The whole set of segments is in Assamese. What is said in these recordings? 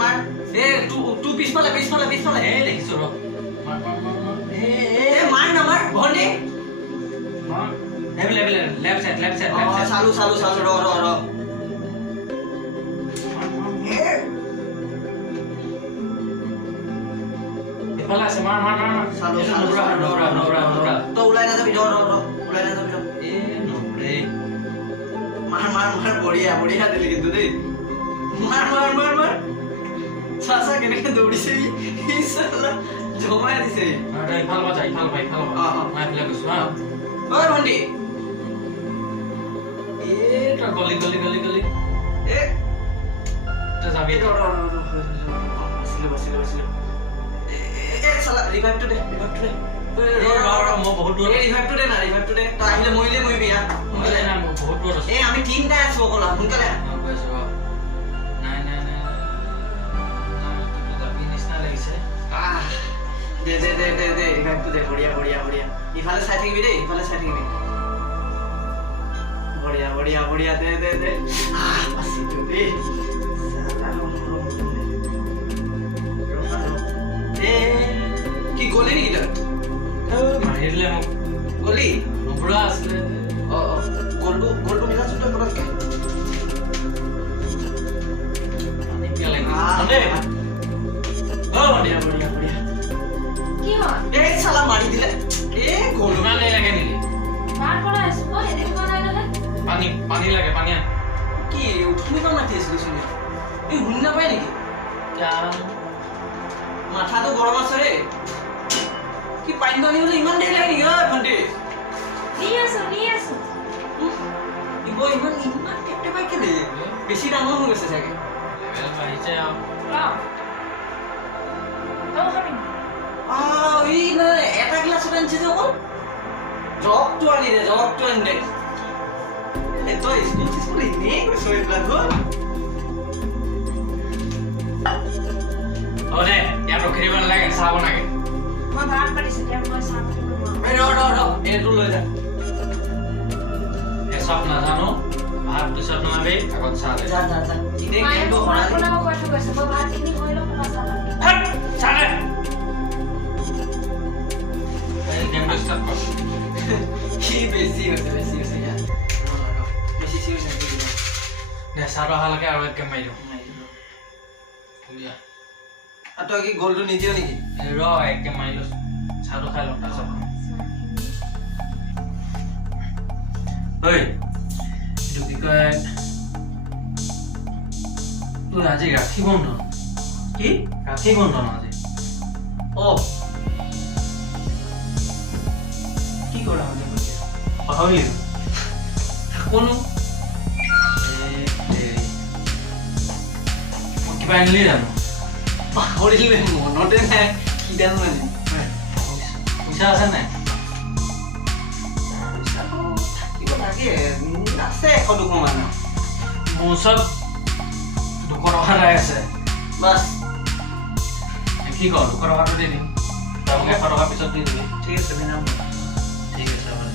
মাৰ এ তু পিছফালে এ দেখিছো ৰ এ মাৰ না মাৰ ভন্ডি মাৰ হেবলে লেফট সাইড চালু ৰ এফালে আছে মাৰ চালু ৰ তো ওলাই না যাবি ৰ এ নৰে মাৰ বঢ়িয়া দিলি কিন্তু দেই মাৰ চাচা কেনেকে দৌৰিছে ই সালা জমাই দিছে আৰে ইফাল মই ফেলে গৈছো হা ঐ ভন্ডি এ তা গলি এ তা যাবি বসিলো এ সালা রিভাইভ টু দে ৰ মই বহুত দূৰ ৰিভাইভ টু দে তা আহিলে মইলে ইয়া মইলে না বহুত দূৰ আছে এ আমি তিনটা আছো অকল সোনকালে গৈছো নাই তো যাবি নিছনা লাগিছে দে ৰিভাইভ টু দে বঢ়িয়া ইফালে চাই থাকিবি দেই বঢ়িয়া দে পাছি তো দে এ কি গলি নেকি তই মাৰিলে মোক গলি নবৰা আছে গলটো মিলা চুট পৰকে পানী পিয়া লাগি দে বঢ়িয়া কি হয় এ সালা মাৰি দিলে এ গল মানে লাগে নেকি মাৰ পৰা আছো এনে কোৱা নাই না পানী লাগে পানী কি উঠনি পা মাতি আছিল শুনি এই হুন না পাই নেকি মাথাটো গৰম আছে ৰে কি পানী হলে ইমান দেৰি লাগে নেকি ঐ ভন্টি নি আছো ইমান টেপটে পাই কেলে বেছি ডাঙৰ হৈ গৈছে চাগে লেভেল বাঢ়িছে ই না এটা গ্লাছত আনছে যে অকল জগটো আনি দে এতো স্কুল ইনে কৈছো এইবিলাক ওরে ইয়াত ৰখিব নালাগে চাব নাগে মই ভাত পাতিছে এতিয়া মই চাব ৰ এটো লৈ যা এসব না জানো ভাত পিছত নাবে আগত চাহ দে যা ইনে কেটো হৰা মই কৈছো মই ভাত কিনি হইলো না চাহ দে এই গেম স্টার্ট কর কি বেশি হৈছে ইয়াৰ বেশি হৈছে নে সাৰা হালকে আৰু এক গেম মাইলো বুলিয়া আতো কি গোলটো নিদিও নেকি ৰ এক গেম মাইলো ছাড়ো খাই লম তা সব ঐ এটো কি কয় তুই আজি ৰাখি বন্ধন কি ৰাখি বন্ধন আজি কি কৰা মানে পাহৰি কোনো কিবা আনিলি জানো পাহৰিলে মনতে নাই কিডাল মানে পইচা আছে নাই আছে 100 200 মান মোৰ ওচৰত 200 টকা আছে বাস কি কৰো 200 টকাটো দি দিম তই 100 টকা পিছত দি দিবি ঠিক আছে বিনাম ঠিক আছে মানে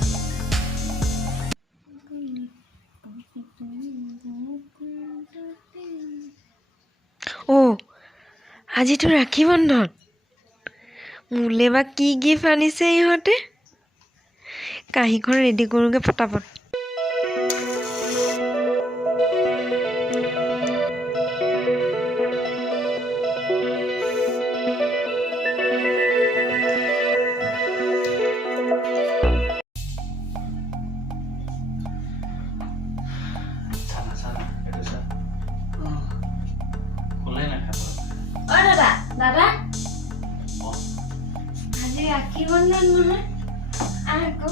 আজিতো ৰাখি বন্ধন মোলে বা কি গিফ্ট আনিছে ইহঁতে কাহিখন ৰেডি কৰোগে ফটাফট দাদা আজি ৰাখি বন্ধন নহয় আকৌ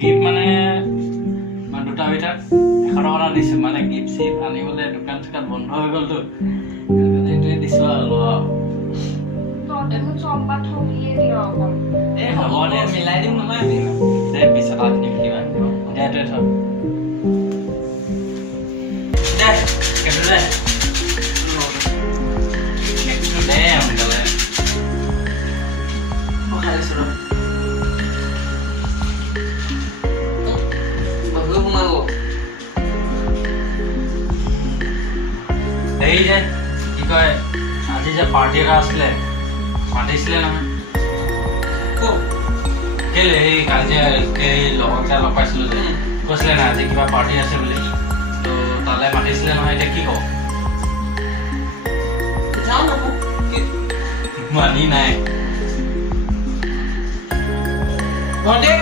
গিফ্ট মানে দুটা ভিতৰত 100 টকা দিছোঁ মানে গিফ্ট চিফ্ট আনিবলৈ দোকান চোকান বন্ধ হৈ গ'লতো সেইটোৱে দিছোঁ আৰু হ'ব দে মিলাই দিম নহয় আমি দে 20 টকা দিম কিবা দে দে থ দে কেনে দে দে আমি দলে খাইছো এই যে কি কয় আজি যে পাৰ্টি এটা আছিলে মাতিছিলে নহয় কেলে এই কালি যে এই লগৰকেইটা লগ পাইছিলোঁ যে কৈছিলে না আজি কিবা পাৰ্টি আছে বুলি তো তালৈ মাতিছিলে নহয় এতিয়া কি কওঁ মানি নাই ভণ্টি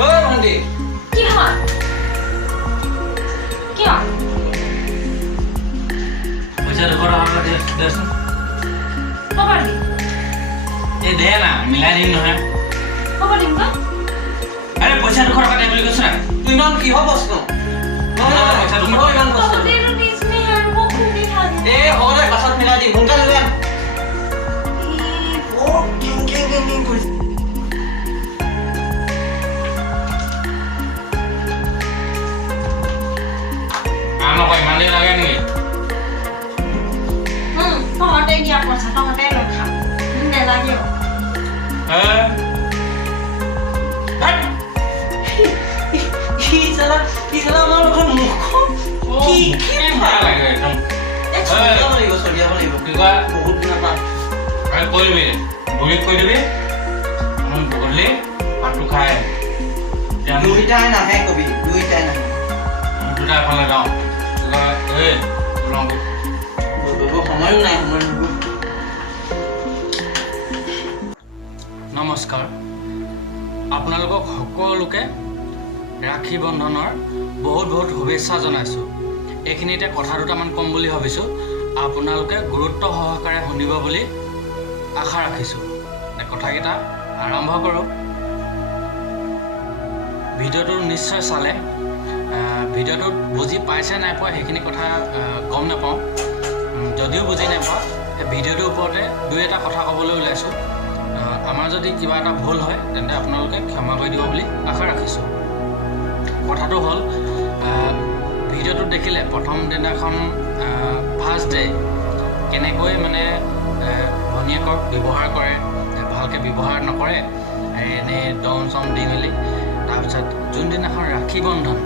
ঐ ভণ্টি কি হয় কিয় পইচা 200 টকা দেচোন খবৰ দিম এই দে না মিলাই দিম নহয় খবৰ দিম ন আরে পয়সা 200 টাকা দে বুলি কৈছ না তুই ইমান কিহ বস্তু পইচা 200 কিহ ইমান বস্তু তহঁতেতো দিছিলি আৰু মোক খুন্দি খালি এ হ'ব দে পাছত মিলাই দিম সোনকালে লৈ আন ও কিং কিং কিং কিং কৰিছে আমাক ইমান দেৰি লাগে নেকি তহঁতে দিয়া পইচা তহঁতে লৈ খা নেলাগে কি জানা আমাৰ লগত মুখ কি ভাল লাগে একদম চলিয়াব লাগিব কি কয় বহুত দিনৰ পৰা আৰু কৈ দিবি বুঢ়ীক কৈ দিবি মই গধূলি ভাতটো খাই দুইটাই নাহে কবি দুইটাই নাহে দুটা এফালে যাওঁ এই সময়ো নাই সময় নমস্কাৰ আপোনালোকক সকলোকে ৰাখী বন্ধনৰ বহুত বহুত শুভেচ্ছা জনাইছোঁ এইখিনিতে কথা দুটামান ক'ম বুলি ভাবিছোঁ আপোনালোকে গুৰুত্ব সহকাৰে শুনিব বুলি আশা ৰাখিছোঁ কথাকেইটা আৰম্ভ কৰোঁ ভিডিঅ'টো নিশ্চয় চালে ভিডিঅ'টোত বুজি পাইছে নাই পোৱা সেইখিনি কথা গম নাপাওঁ যদিও বুজি নাপাওঁ সেই ভিডিঅ'টোৰ ওপৰতে দুই এটা কথা ক'বলৈ ওলাইছোঁ আমাৰ যদি কিবা এটা ভুল হয় তেন্তে আপোনালোকে ক্ষমা কৰি দিব বুলি আশা ৰাখিছোঁ কথাটো হ'ল ভিডিঅ'টোত দেখিলে প্ৰথম দিনাখন ফাৰ্ষ্ট ডে কেনেকৈ মানে ভনীয়েকক ব্যৱহাৰ কৰে ভালকৈ ব্যৱহাৰ নকৰে এনেই দম চম দি মেলি তাৰপিছত যোনদিনাখন ৰাখী বন্ধন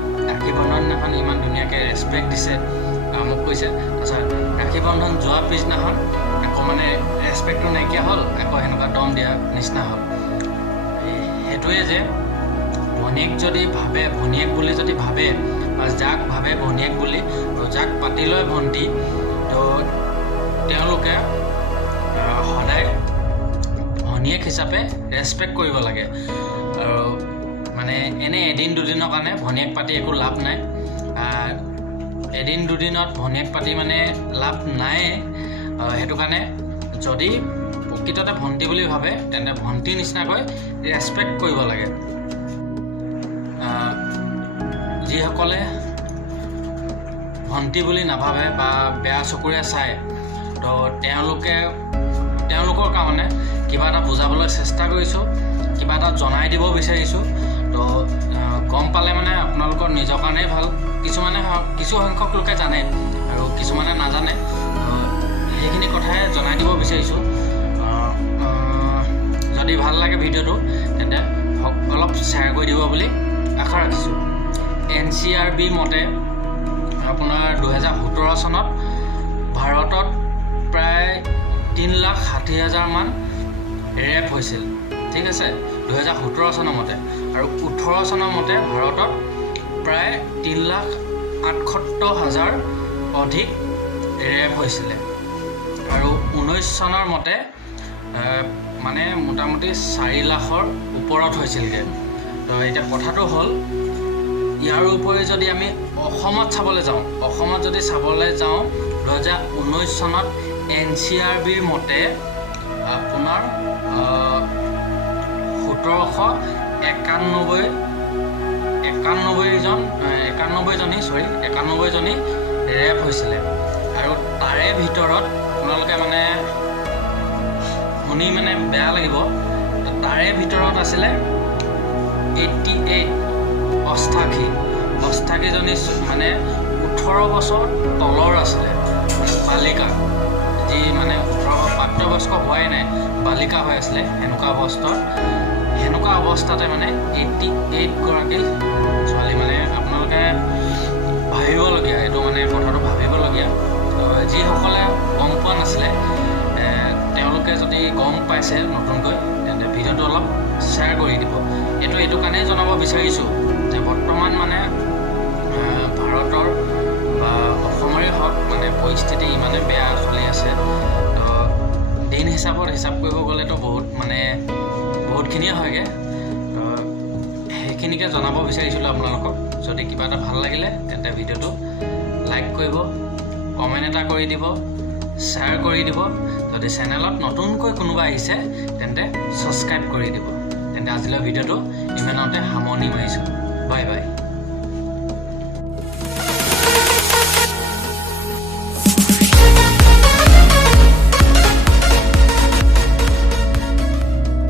দিনাখন ইমান ধুনীয়াকৈ ৰেচপেক্ট দিছে মোক কৈছে তাৰপিছত ৰাখী বন্ধন যোৱাৰ পিছদিনাখন আকৌ মানে ৰেচপেক্টটো নাইকিয়া হ'ল আকৌ সেনেকুৱা দম দিয়া নিচিনা হ'ল সেইটোৱে যে ভনীয়েক যদি ভাবে ভনীয়েক বুলি যদি ভাবে বা যাক ভাবে ভনীয়েক বুলি যাক পাতি লয় ভণ্টি তো তেওঁলোকে সদায় ভনীয়েক হিচাপে ৰেচপেক্ট কৰিব লাগে আৰু মানে এনে এদিন দুদিনৰ কাৰণে ভনীয়েক পাতি একো লাভ নাই এদিন দুদিনত ভনীয়েক পাতি মানে লাভ নাই সেইটো কাৰণে যদি প্ৰকৃততে ভণ্টি বুলি ভাবে তেন্তে ভণ্টি নিচিনাকৈ ৰেচপেক্ট কৰিব লাগে যিসকলে ভণ্টি বুলি নাভাবে বা বেয়া চকুৰে চায় তো তেওঁলোকৰ কাৰণে কিবা এটা বুজাবলৈ চেষ্টা কৰিছোঁ কিবা এটা জনাই দিব বিচাৰিছোঁ তো গম পালে মানে আপোনালোকৰ নিজৰ কাৰণেই ভাল কিছু সংখ্যক লোকে জানে আৰু কিছুমানে নাজানে সেইখিনি কথাই জনাই দিব বিচাৰিছোঁ যদি ভাল লাগে ভিডিঅ'টো তেন্তে অলপ শ্বেয়াৰ কৰি দিব বুলি আশা কথা ৰাখিছোঁ। NCRB মতে আপোনাৰ 2017 চনত ভাৰতত প্ৰায় 3,60,000 মান ৰেপ হৈছিল, ঠিক আছে, 2017 চনৰ মতে। আৰু 18 চনৰ মতে ভাৰতত প্ৰায় 3,68,000 অধিক ৰেপ হৈছিলে। আৰু 19 চনৰ মতে মানে মোটামুটি 4 লাখৰ ওপৰত হৈছিলগৈ। তো এতিয়া কথাটো হ'ল, ইয়াৰ উপৰি যদি আমি অসমত চাবলৈ যাওঁ, 2019 চনত NCRBৰ মতে আপোনাৰ 91 জনী ৰেপ হৈছিলে। আৰু তাৰে ভিতৰত আপোনালোকে মানে শুনি মানে বেয়া লাগিব, তাৰে ভিতৰত আছিলে 88 অষ্টাশীজনী মানে 18 বছৰ তলৰ আছিলে, মানে বালিকা, যি মানে 18 প্ৰাপ্তবয়স্ক হোৱাই নাই, বালিকা হৈ আছিলে। সেনেকুৱা অৱস্থাতে মানে 88 গৰাকী ছোৱালী, মানে আপোনালোকে ভাবিবলগীয়া, এইটো মানে কথাটো ভাবিবলগীয়া। যিসকলে গম পোৱা নাছিলে, তেওঁলোকে যদি গম পাইছে নতুনকৈ, তেন্তে ভিডিঅ'টো অলপ শ্বেয়াৰ কৰি দিব। এইটো কাৰণেই জনাব বিচাৰিছোঁ যে বৰ্তমান মানে ভাৰতৰ বা অসমৰে হওক মানে পৰিস্থিতি ইমানে বেয়া চলি আছে। তো দিন হিচাপ কৰিব গ'লেতো বহুতখিনিয়ে হয়গৈ। তো সেইখিনিকে জনাব বিচাৰিছিলোঁ আপোনালোকক। যদি কিবা এটা ভাল লাগিলে তেন্তে ভিডিঅ'টো লাইক কৰিব, কমেণ্ট এটা কৰি দিব, শ্বেয়াৰ কৰি দিব। যদি চেনেলত নতুনকৈ কোনোবা আহিছে তেন্তে ছাবস্ক্ৰাইব কৰি দিব। তেন্তে আজিলৈ ভিডিঅ'টো ইমানতে সামৰণি মাৰিছোঁ। Bye bye.